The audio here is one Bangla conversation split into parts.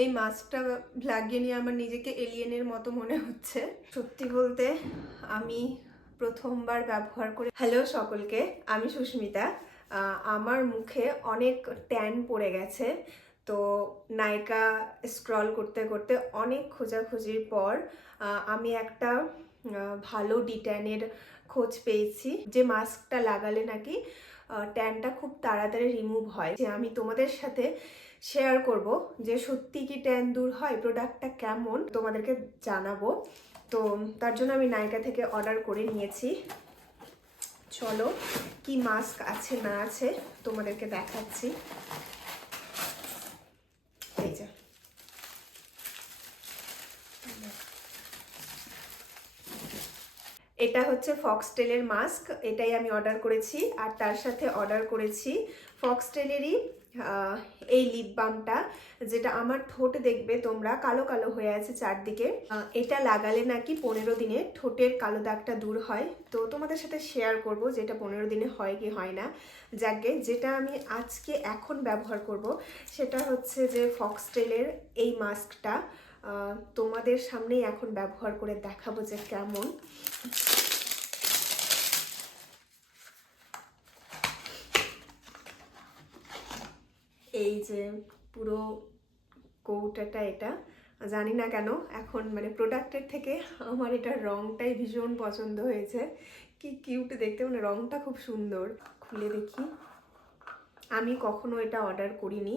এই মাস্কটা লাগিয়ে নিয়ে আমার নিজেকে এলিয়েনের মতো মনে হচ্ছে। সত্যি বলতে আমি প্রথমবার ব্যবহার করে। হ্যালো সকলকে, আমি সুস্মিতা। আমার মুখে অনেক ট্যান পড়ে গেছে। তো নায়িকা স্ক্রল করতে করতে অনেক খোঁজাখুঁজির পর আমি একটা ভালো ডিট্যানের খোঁজ পেয়েছি। যে মাস্কটা লাগালে নাকি ট্যানটা খুব তাড়াতাড়ি রিমুভ হয়, যে আমি তোমাদের সাথে শেয়ার করব যে সত্যি কি ট্যান দূর হয় প্রোডাক্টটা কেমন, তোমাদেরকে জানাব। তো তার জন্য আমি নায়িকা থেকে অর্ডার করে নিয়েছি। চলো, কি মাস্ক আছে না আছে তোমাদেরকে দেখাচ্ছি। এই যে। এটা হচ্ছে ফক্সটেলের মাস্ক এটাই আমি অর্ডার করেছি। আর তার সাথে অর্ডার করেছি ফক্সটেলেরই এই লিপ বামটা যেটা আমার ঠোঁট দেখবে তোমরা, কালো কালো হয়ে আছে চারদিকে। এটা লাগালে নাকি পনেরো দিনে ঠোঁটের কালো দাগটা দূর হয়। তো তোমাদের সাথে শেয়ার করব যেটা পনেরো দিনে হয় কি হয় না। যাকে যেটা আমি আজকে এখন ব্যবহার করব, সেটা হচ্ছে যে ফক্সটেলের এই মাস্কটা তোমাদের সামনেই এখন ব্যবহার করে দেখাবো যে কেমন। এই যে পুরো কৌটাটা এটা, জানি না কেন, এখন মানে প্রোডাক্টের থেকে আমার এটার রংটাই ভীষণ পছন্দ হয়েছে। কি কিউট দেখতে মানে রংটা খুব সুন্দর। খুলে দেখি। আমি কখনো এটা অর্ডার করিনি।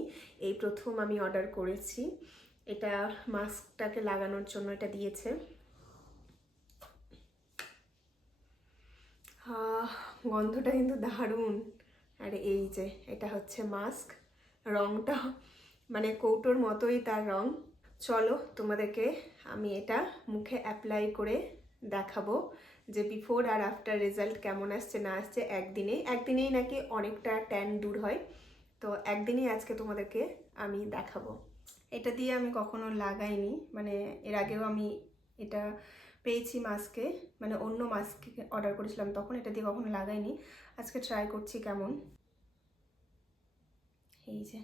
এই প্রথম আমি অর্ডার করেছি। এটা মাস্কটাকে লাগানোর জন্য এটা দিয়েছে। গন্ধটা কিন্তু দারুণ। আর এই যে, এটা হচ্ছে মাস্ক রংটা মানে কৌটোর মতোই তার রং। চলো তোমাদেরকে আমি এটা মুখে অ্যাপ্লাই করে দেখাবো যে বিফোর আর আফটার রেজাল্ট কেমন আসছে, না আসছে একদিনে একদিনেই নাকি অনেকটা ট্যান দূর হয়। তো একদিনেই আজকে তোমাদেরকে আমি দেখাবো। এটা দিয়ে আমি কখনো লাগাইনি মানে এর আগেও আমি এটা পেয়েছি মাস্কে মানে অন্য মাস্কে অর্ডার করেছিলাম, তখন এটা দিয়ে কখনো লাগাইনি। আজকে ট্রাই করছি কেমন। এই যে।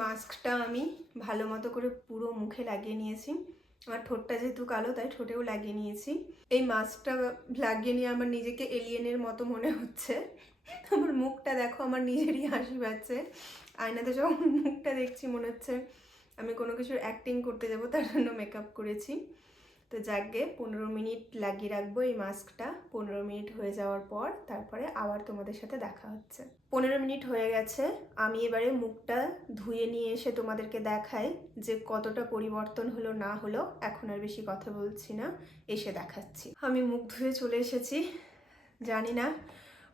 মাস্কটা আমি ভালো মতো করে পুরো মুখে লাগিয়ে নিয়েছি। আমার ঠোঁটটা যেহেতু কালো, তাই ঠোঁটেও লাগিয়ে নিয়েছি। এই মাস্কটা লাগিয়ে নিয়ে আমার নিজেকে এলিয়েনের মতো মনে হচ্ছে। আমার মুখটা দেখো, আমার নিজেরই হাসি পাচ্ছে। আয়নাতে যখন মুখটা দেখছি, মনে হচ্ছে আমি কোনো কিছুর অ্যাক্টিং করতে যাব, তার জন্য মেকআপ করেছি। তো যাকে পনেরো মিনিট লাগিয়ে রাখব এই মাস্কটা পনেরো মিনিট হয়ে যাওয়ার পর তারপরে আবার তোমাদের সাথে দেখা হচ্ছে। পনেরো মিনিট হয়ে গেছে, আমি এবারে মুখটা ধুয়ে নিয়ে এসে তোমাদেরকে দেখাই যে কতটা পরিবর্তন হলো না হলো, এখন আর বেশি কথা বলছি না, এসে দেখাচ্ছি। আমি মুখ ধুয়ে চলে এসেছি, জানি না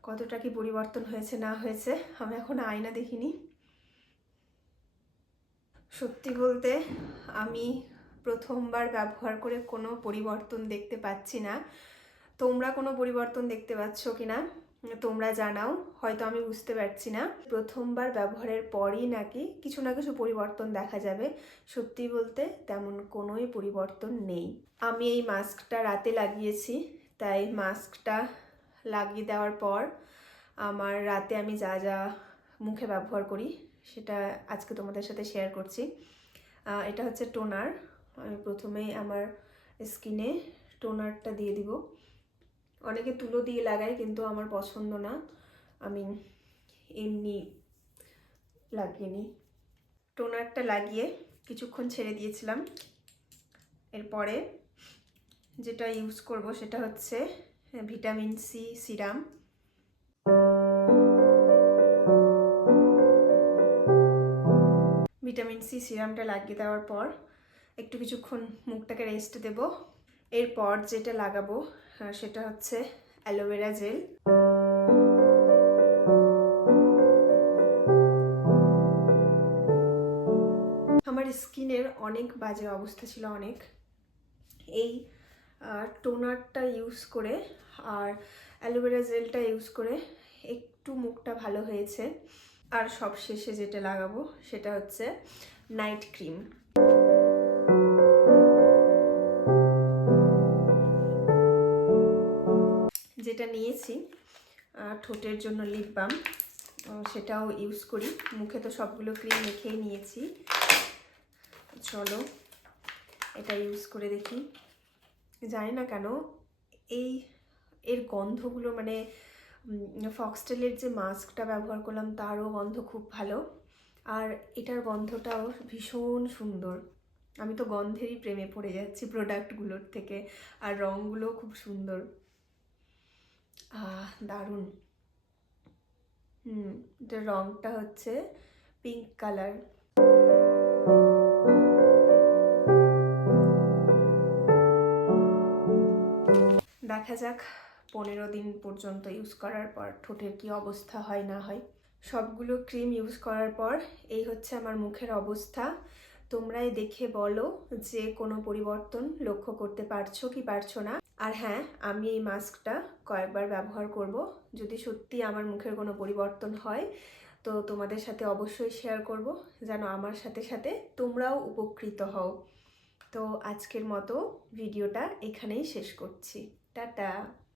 কতটা কি পরিবর্তন হয়েছে না হয়েছে, আমি এখন আয়না দেখিনি। সত্যি বলতে আমি প্রথমবার ব্যবহার করে কোনো পরিবর্তন দেখতে পাচ্ছি না। তোমরা কোনো পরিবর্তন দেখতে পাচ্ছ কি না তোমরা জানাও, হয়তো আমি বুঝতে পারছি না। প্রথমবার ব্যবহারের পরই নাকি কিছু না কিছু পরিবর্তন দেখা যাবে। সত্যি বলতে তেমন কোনোই পরিবর্তন নেই। আমি এই মাস্কটা রাতে লাগিয়েছি, তাই মাস্কটা লাগিয়ে দেওয়ার পর আমার রাতে আমি যা যা মুখে ব্যবহার করি সেটা আজকে তোমাদের সাথে শেয়ার করছি। এটা হচ্ছে টোনার। আমি প্রথমেই আমার স্কিনে টোনারটা দিয়ে দিব। অনেকে তুলো দিয়ে লাগায়, কিন্তু আমার পছন্দ না। আমি এমনি লাগিয়ে নিই টোনারটা লাগিয়ে কিছুক্ষণ ছেড়ে দিয়েছিলাম। এরপরে যেটা ইউজ করব সেটা হচ্ছে vitamin C serum vitamin C সিরামটা লাগিয়ে দেওয়ার পর একটু কিছুক্ষণ মুখটাকে রেস্ট দেব। এরপর যেটা লাগাবো সেটা হচ্ছে অ্যালোভেরা জেল। আমার স্কিনের অনেক বাজে অবস্থা ছিল অনেক। এই টোনারটা ইউজ করে আর অ্যালোভেরা জেলটা ইউজ করে একটু মুখটা ভালো হয়েছে। আর সব শেষে যেটা লাগাবো সেটা হচ্ছে নাইট ক্রিম। যেটা নিয়েছি ঠোঁটের জন্য লিপ বাম সেটাও ইউজ করি। মুখে তো সবগুলো ক্রিম মেখেই নিয়েছি। চলো, এটা ইউজ করে দেখি। জানি না কেন, এই, এর গন্ধগুলো মানে ফক্সটেলের যে মাস্কটা ব্যবহার করলাম, তারও গন্ধ খুব ভালো। আর এটার গন্ধটাও ভীষণ সুন্দর। আমি তো গন্ধেরই প্রেমে পড়ে যাচ্ছি প্রোডাক্টগুলোর থেকে, আর রঙগুলো খুব সুন্দর। দারুণ। হুম, এটার রঙটা হচ্ছে পিঙ্ক কালার দেখা যাক পনেরো দিন পর্যন্ত ইউজ করার পর ঠোঁটের কি অবস্থা হয় না হয়, সবগুলো ক্রিম ইউজ করার পর এই হচ্ছে আমার মুখের অবস্থা। তোমরাই দেখে বলো যে কোনো পরিবর্তন লক্ষ্য করতে পারছ কি পারছ না। আর হ্যাঁ আমি এই মাস্কটা কয়েকবার ব্যবহার করব। যদি সত্যি আমার মুখের কোনো পরিবর্তন হয়, তো তোমাদের সাথে অবশ্যই শেয়ার করব, যেন আমার সাথে সাথে তোমরাও উপকৃত হও। তো আজকের মতো ভিডিওটা এখানেই শেষ করছি। টাটা!